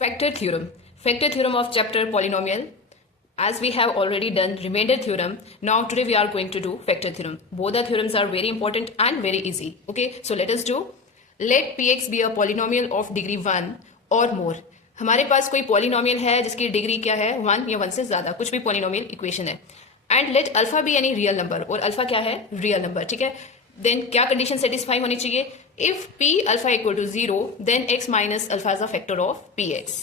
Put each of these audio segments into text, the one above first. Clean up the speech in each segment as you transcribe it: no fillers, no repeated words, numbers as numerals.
Factor theorem. Factor theorem of chapter polynomial. As we have already done remainder theorem, now today we are going to do factor theorem. Both the theorems are very important and very easy. Okay, so let us do. Let px be a polynomial of degree 1 or more. हमारे पास कोई polynomial है जिसकी degree क्या है 1 या 1 से ज्यादा, कुछ भी पॉलिनोमियल इक्वेशन है. And let alpha be any real number, और अल्फा क्या है रियल नंबर. ठीक है, देन क्या कंडीशन सेटिस्फाई होनी चाहिए. If p alpha equal to 0 then x minus alpha is a factor of px.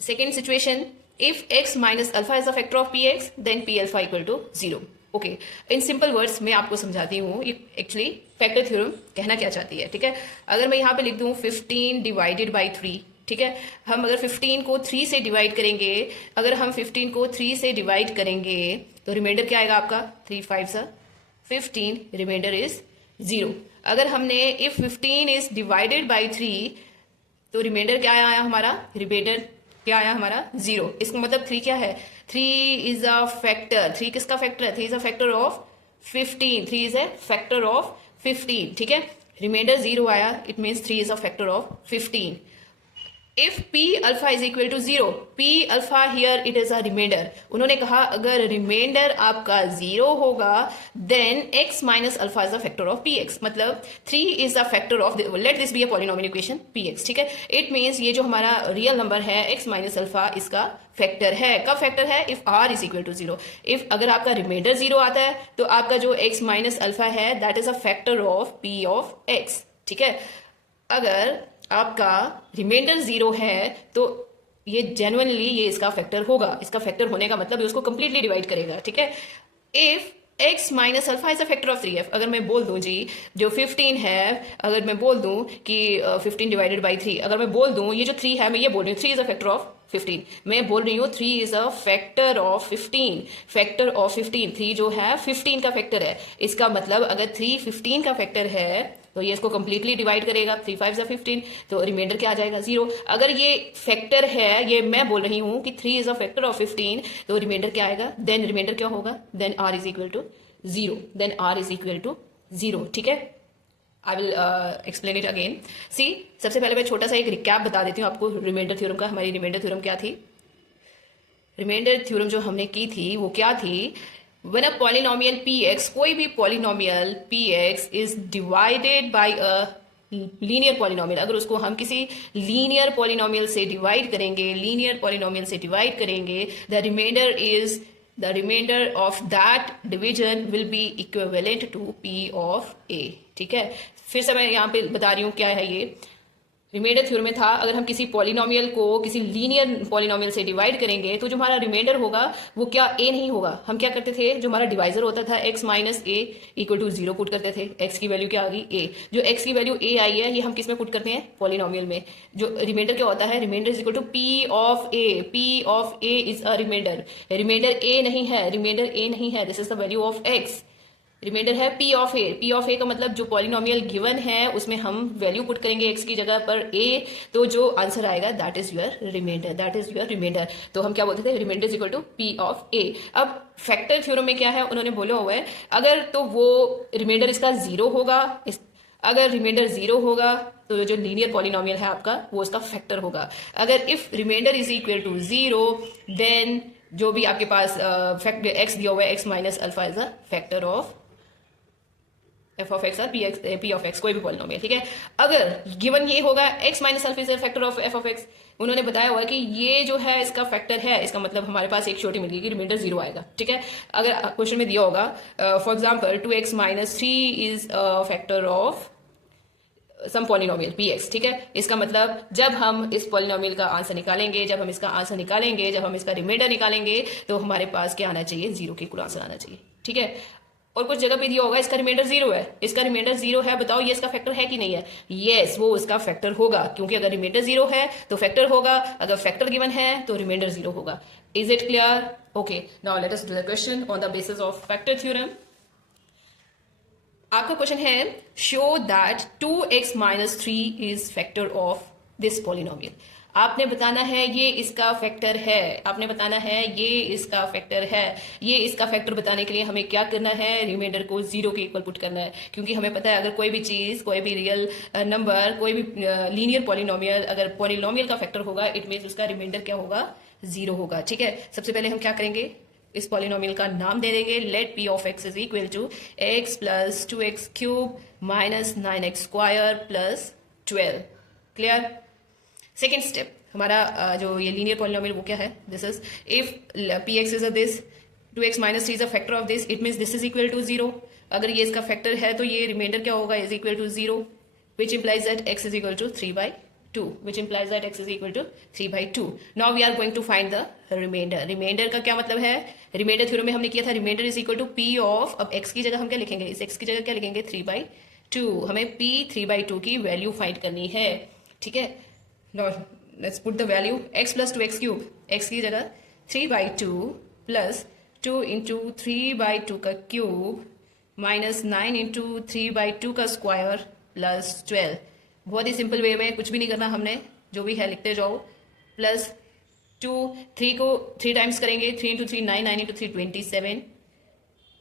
Second situation, if x minus alpha is a factor of px, then p alpha equal to 0. Okay, in simple words मैं आपको समझाती हूँ actually factor theorem कहना क्या चाहती है. ठीक है, अगर मैं यहाँ पे लिख दूँ 15 डिवाइडेड बाई 3. ठीक है, हम अगर 15 को 3 से डिवाइड करेंगे, अगर हम 15 को 3 से डिवाइड करेंगे तो रिमाइंडर क्या आएगा आपका 3 5 15, रिमाइंडर इज 0. अगर हमने इफ 15 इज डिवाइडेड बाई 3 तो रिमाइंडर क्या आया हमारा, रिमाइंडर क्या आया हमारा 0. इसका मतलब 3 क्या है, 3 इज अ फैक्टर. 3 किसका फैक्टर है, 3 is a factor of 15. 3 is a factor of 15. ठीक है, रिमाइंडर 0 आया, it means 3 is a factor of 15. If p alpha is equal to 0, p alpha here it is a reminder. उन्होंने कहा अगर reminder आपका 0 होगा then x minus alpha is a factor of px. मतलब 3 is a factor of, let this be a polynomial equation px. ठीक है, it means ये जो हमारा रियल नंबर है x माइनस अल्फा इसका फैक्टर है. कब फैक्टर है, if r is equal to 0. If अगर आपका रिमाइंडर 0 आता है तो आपका जो x माइनस अल्फा है that is a factor of p of x. ठीक है, अगर आपका रिमाइंडर 0 है तो ये जेन्युइनली ये इसका फैक्टर होगा. इसका फैक्टर होने का मतलब उसको कंप्लीटली डिवाइड करेगा. ठीक है, if x minus alpha is a factor of 3f. अगर मैं बोल दूं जी जो 15 है, अगर मैं बोल दूं कि 15 डिवाइडेड बाई 3, अगर मैं बोल दूं ये जो 3 है मैं ये बोल रही हूँ 3 इज अ फैक्टर ऑफ 15. मैं बोल रही हूँ 3 is a factor of 15. Factor of 15, 3 जो है 15 का फैक्टर है. इसका मतलब अगर 3 15 का फैक्टर है तो ये इसको कंप्लीटली डिवाइड करेगा. 3 5 15, तो रिमाइंडर क्या आ जाएगा 0. अगर ये फैक्टर है, ये मैं बोल रही हूँ कि 3 इज अ फैक्टर ऑफ 15, तो रिमाइंडर क्या आएगा, देन रिमाइंडर क्या होगा, then r is equal to 0. Then r is equal to 0. ठीक है, I will explain it again. See, सबसे पहले मैं छोटा सा एक रिकैप बता देती हूँ आपको रिमाइंडर थ्योरम का. हमारी रिमाइंडर थ्योरम क्या थी, रिमाइंडर थ्योरम जो हमने की थी वो क्या थी, when a polynomial px, कोई भी polynomial px is divided by a linear polynomial, अगर उसको हम किसी लीनियर पॉलिनोमियल से डिवाइड करेंगे, लीनियर पॉलिनोमियल से डिवाइड करेंगे, the reminder of that division will be equivalent to p of a. ठीक है, फिर से मैं यहाँ पे बता रही हूँ क्या है ये. रिमाइंडर थ्योरम में था अगर हम किसी पॉलिनोमियल को किसी लीनियर पॉलिनोमियल से डिवाइड करेंगे तो जो हमारा रिमाइंडर होगा वो क्या a नहीं होगा. हम क्या करते थे, जो हमारा डिवाइजर होता था x minus a equal to 0 put करते थे. x की वैल्यू क्या आ गई a. जो x की वैल्यू a आई है ये हम किस में पुट करते हैं, पॉलिनोमियल में. जो रिमाइंडर क्या होता है, reminder is equal to p of a. p of a is a reminder. Reminder a नहीं है, रिमाइंडर a नहीं है, this is the value of x. Reminder है p of a. p of a का मतलब जो पॉलिनोमियल गिवन है उसमें हम वैल्यू पुट करेंगे x की जगह पर a, तो जो आंसर आएगा that is your reminder, that is your reminder. तो हम क्या बोलते थे, reminder is equal to p of a. अब फैक्टर थ्योरम में क्या है, उन्होंने बोला हुआ है अगर तो वो रिमाइंडर इसका 0 होगा, अगर रिमाइंडर 0 होगा तो जो लीनियर पॉलिनोमियल है आपका वो इसका फैक्टर होगा. अगर if reminder is equal to 0 then जो भी आपके पास फैक्टर x दिया हुआ है x minus alpha is a factor of f of x और p ऑफ x, कोई भी पॉलिनोमियल. ठीक है, अगर गिवन ये होगा x minus alpha is factor of f of x, उन्होंने बताया हुआ कि ये जो है इसका फैक्टर है, इसका मतलब हमारे पास एक छोटी मिल गई कि रिमाइंडर 0 आएगा. ठीक है, अगर क्वेश्चन में दिया होगा for example 2x minus 3 is factor of some polynomial px. ठीक है, इसका मतलब जब हम इस पॉलिनोमियल का आंसर निकालेंगे, जब हम इसका आंसर निकालेंगे, जब हम इसका रिमाइंडर निकालेंगे तो हमारे पास क्या आना चाहिए, 0 के इक्वल आंसर आना चाहिए. ठीक है, और कुछ जगह पे दिया होगा इसका रिमाइंडर 0 है, इसका रिमाइंडर 0 है, बताओ ये इसका फैक्टर है कि नहीं है. यस, वो इसका फैक्टर होगा, क्योंकि अगर रिमाइंडर 0 है तो फैक्टर होगा, अगर फैक्टर गिवन है तो रिमाइंडर 0 होगा. Is it clear? Okay, now let us do the question on the basis of factor theorem. आपका क्वेश्चन है show that 2x minus 3 is factor of this polynomial. आपने बताना है ये इसका फैक्टर है, आपने बताना है ये इसका फैक्टर है। ये इसका फैक्टर बताने के लिए हमें क्या करना है, रिमाइंडर को जीरो के इक्वल पुट करना है, क्योंकि हमें पता है अगर कोई भी चीज, कोई भी रियल नंबर, कोई भी लीनियर पॉलिनोमियल अगर पॉलिनोमियल का फैक्टर होगा, इट मीन्स उसका रिमाइंडर क्या होगा, जीरो होगा। ठीक है, सबसे पहले हम क्या करेंगे, इस पॉलिनोमियल का नाम दे देंगे, let p of x is equal to x plus 2x cube minus 9x square plus 12। Clear. Second step हमारा जो ये लीनियर पॉलिनोमियल वो क्या है, this is if p x is a this 2x minus 3 is a factor of this, it means this is equal to zero. अगर ये इसका factor है तो ये रिमाइंडर क्या होगा, is equal to zero, which implies that x is equal to 3/2, which implies that x is equal to 3/2. Now we are going to find the remainder. Remainder का क्या मतलब है, रिमाइंडर थ्योरम में हमने किया था reminder is equal to p of, अब x की जगह हम क्या लिखेंगे, इस x की जगह क्या लिखेंगे, 3/2। हमें p 3/2 की वैल्यू फाइंड करनी है। ठीक है, now let's put the value x plus 2x cube, x की जगह 3/2 प्लस 2 इंटू 3/2 का क्यूब माइनस 9 इंटू 3/2 का स्क्वायर प्लस 12। बहुत ही सिंपल वे में, कुछ भी नहीं करना हमने, जो भी है लिखते जाओ। प्लस 2, 3 को 3 टाइम्स करेंगे, 3 इंटू 3 9, 9 इंटू 3 27,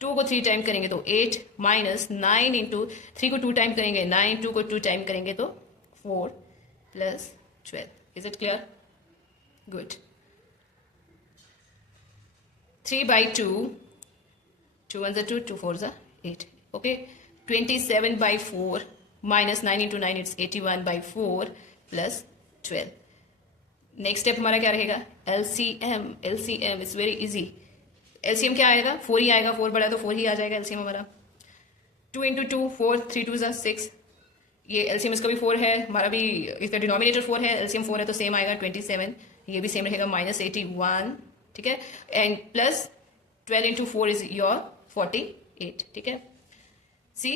2 को 3 टाइम करेंगे तो 8, माइनस 9 इंटू 3 को 2 टाइम करेंगे 9, 2 को 2 टाइम करेंगे तो 4 plus 12। Is it clear? Good. 3/2, 2 ones are 2, 2 fours are 8. Okay. 27/4 minus 9 into 9, it's 81/4 plus 12. Next step हमारा क्या रहेगा, LCM। LCM is very easy. LCM क्या आएगा, 4 ही आएगा, 4 बड़ा तो 4 ही आ जाएगा LCM हमारा। 2 इंटू 2 4, 3 2 are 6। ये LCM इसका भी 4 है, हमारा भी इसका डिनोमिनेटर 4 है, LCM 4 है तो सेम आएगा 27, ये भी सेम रहेगा माइनस 81। ठीक है, and plus 12 into 4 is your 48। ठीक है, सी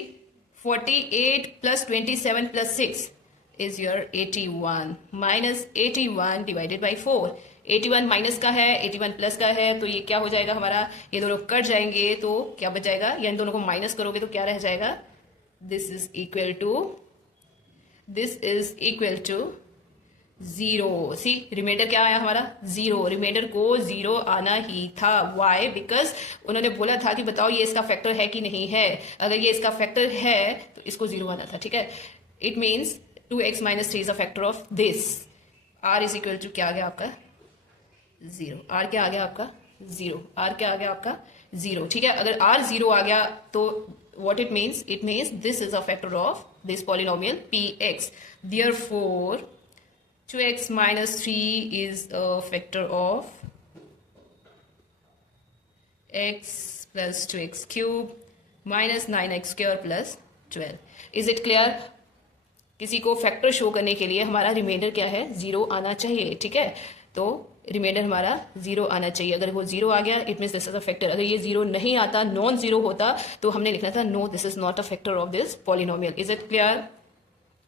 48 plus 27 plus 6 is your 81 minus 81 divided by 4। 81 minus का है, 81 प्लस का है, तो ये क्या हो जाएगा हमारा, ये दोनों कट जाएंगे तो क्या बच जाएगा, या इन दोनों को माइनस करोगे तो क्या रह जाएगा, this is equal to 0। See reminder क्या आया हमारा, 0। रिमाइंडर को 0 आना ही था। वाई, बिकॉज उन्होंने बोला था कि बताओ ये इसका फैक्टर है कि नहीं है। अगर ये इसका फैक्टर है तो इसको 0 आना था। ठीक है, it means 2x minus 3 is a factor of this। r is equal to क्या आ गया आपका, 0। r क्या आ गया आपका, 0। r क्या आ गया आपका, 0। ठीक है, अगर r 0 आ गया तो what it means this is a factor of this polynomial px। Therefore 2x minus 3 is a factor of x plus 2x cube minus 9x square plus 12। Is it clear? किसी को फैक्टर शो करने के लिए हमारा reminder क्या है, 0 आना चाहिए। ठीक है, तो रिमाइंडर हमारा 0 आना चाहिए। अगर वो 0 आ गया it means this is a factor. अगर ये 0 नहीं आता, नॉन 0 होता, तो हमने लिखना था no this is not a factor of this polynomial. Is it clear?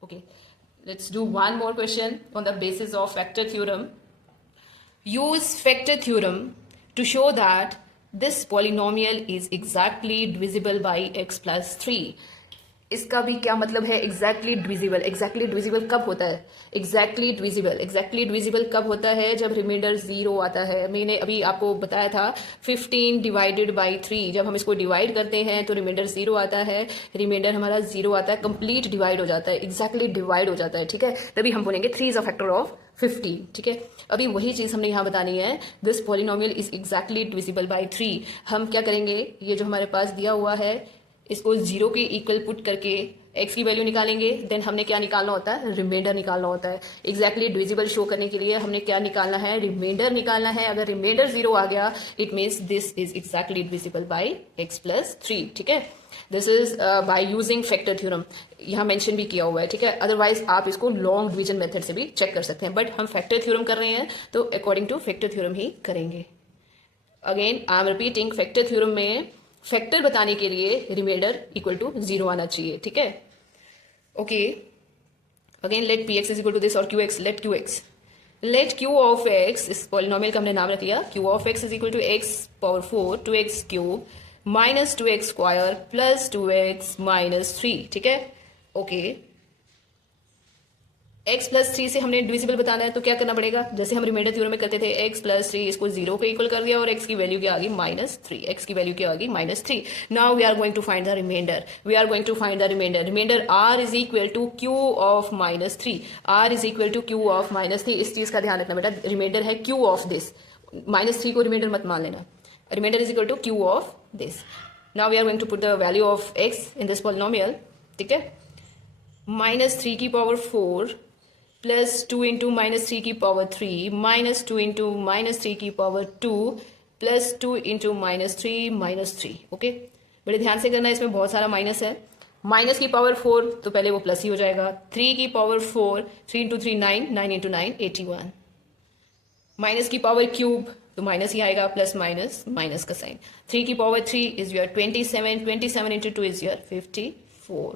Okay, let's do one more question on the basis of factor theorem. Use factor theorem to show that this polynomial is exactly divisible by x plus 3। इसका भी क्या मतलब है, exactly divisible. Exactly divisible कब होता है, exactly divisible कब होता है, जब रिमाइंडर 0 आता है। मैंने अभी आपको बताया था 15 डिवाइडेड बाई 3, जब हम इसको डिवाइड करते हैं तो रिमाइंडर 0 आता है, रिमाइंडर हमारा 0 आता है, कंप्लीट डिवाइड हो जाता है, एग्जैक्टली डिवाइड हो जाता है। ठीक है, तभी हम बोलेंगे 3 इज अ फैक्टर ऑफ 15। ठीक है, अभी वही चीज हमने यहाँ बतानी है, this polynomial is exactly divisible by 3। हम क्या करेंगे, ये जो हमारे पास दिया हुआ है इसको 0 के इक्वल पुट करके x की वैल्यू निकालेंगे। देन हमने क्या निकालना होता है, रिमाइंडर निकालना होता है। एग्जैक्टली डिविजिबल शो करने के लिए हमने क्या निकालना है, रिमाइंडर निकालना है। अगर रिमाइंडर 0 आ गया it means this is exactly divisible by x plus 3। ठीक है, this is by using factor theorem, यहाँ मेंशन भी किया हुआ है। ठीक है, अदरवाइज आप इसको लॉन्ग डिवीजन मेथड से भी चेक कर सकते हैं, बट हम फैक्टर थ्योरम कर रहे हैं तो अकॉर्डिंग टू फैक्टर थ्योरम ही करेंगे। Again I am repeating, factor theorem में फैक्टर बताने के लिए रिमाइंडर इक्वल टू 0 आना चाहिए। ठीक है, okay, again let px is equal to this और qx, let q of x, इस पॉलिनोमियल का हमने नाम रख लिया, q of x is equal to x power 4 2x cube minus 2x square plus 2x minus 3। ठीक है, ओके, x प्लस 3 से हमने डिविजिबल बताना है तो क्या करना पड़ेगा, जैसे हम रिमाइंडर थ्योरम में करते थे, x प्लस 3 इसको 0 के इक्वल कर दिया और x की वैल्यू क्या आ गई -3, x की वैल्यू क्या आ गई -3. Now we are going to find the reminder, we are going to find the reminder r is equal to q of -3, r is equal to q of -3. इस चीज का ध्यान रखना बेटा, रिमाइंडर है q ऑफ दिस, -3 को reminder मत मान लेना, reminder is equal to q of this. Now we are going to put the value of x in this polynomial. ठीक है, -3 की पावर 4 प्लस 2 इंटू -3 की पावर 3 -2 इंटू -3 की पावर 2 प्लस 2 इंटू -3 ओके. बड़े ध्यान से करना है, इसमें बहुत सारा माइनस है. माइनस की पावर 4 तो पहले वो प्लस ही हो जाएगा. 3 की पावर 4, 3 इंटू 3 9, 9 इंटू 9 81. माइनस की पावर क्यूब तो माइनस ही आएगा, प्लस माइनस माइनस का साइन. 3 की power 3 is your 27, 27 into 2 is your 54.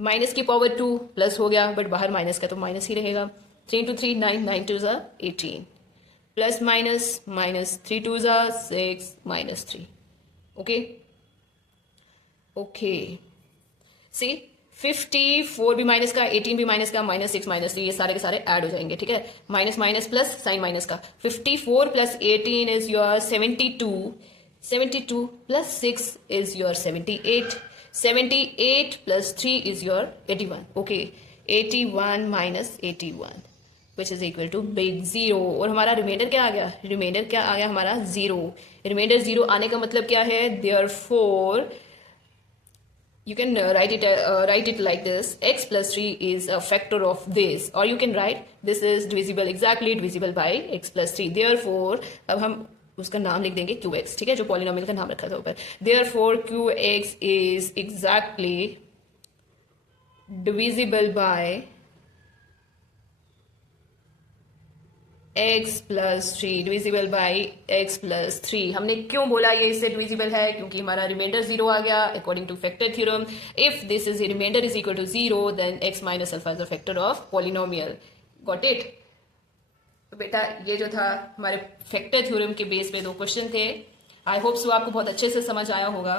Minus की पावर 2 प्लस हो गया, बट बाहर माइनस का तो माइनस ही रहेगा. 3 इंटू 3 9, 9 टू ज़ा 18, प्लस माइनस माइनस 3 टू ज़ा 6 -3. ओके ओके, सी 54 भी माइनस का, 18 भी माइनस का, -6 -3 ये सारे के सारे ऐड हो जाएंगे. ठीक है, minus minus plus sign minus का. 54 plus 18 is your 72, 72 plus 6 is your 78, 78 plus 3 is your 81. Okay, 81 minus 81 which is equal to big 0. और हमारा रिमाइंडर क्या आ गया, रिमाइंडर क्या आ गया हमारा 0. रिमाइंडर 0 आने का मतलब क्या है, therefore you can write it like this: x plus 3 is a factor of this, or you can write this is divisible, exactly divisible by x plus 3. therefore अब हम उसका नाम लिख देंगे qx. ठीक है, जो पॉलिनोमियल का नाम रखा था ऊपर. therefore qx is exactly divisible by x plus 3, divisible by x plus 3. हमने क्यों बोला ये इससे divisible है, क्योंकि हमारा रिमाइंडर 0 आ गया according to factor theorem. if this is a remainder is equal to 0 then x minus alpha is a factor of polynomial. got it? तो बेटा ये जो था हमारे फैक्टर थ्योरम के बेस पे 2 क्वेश्चन थे. आई होप सो आपको बहुत अच्छे से समझ आया होगा.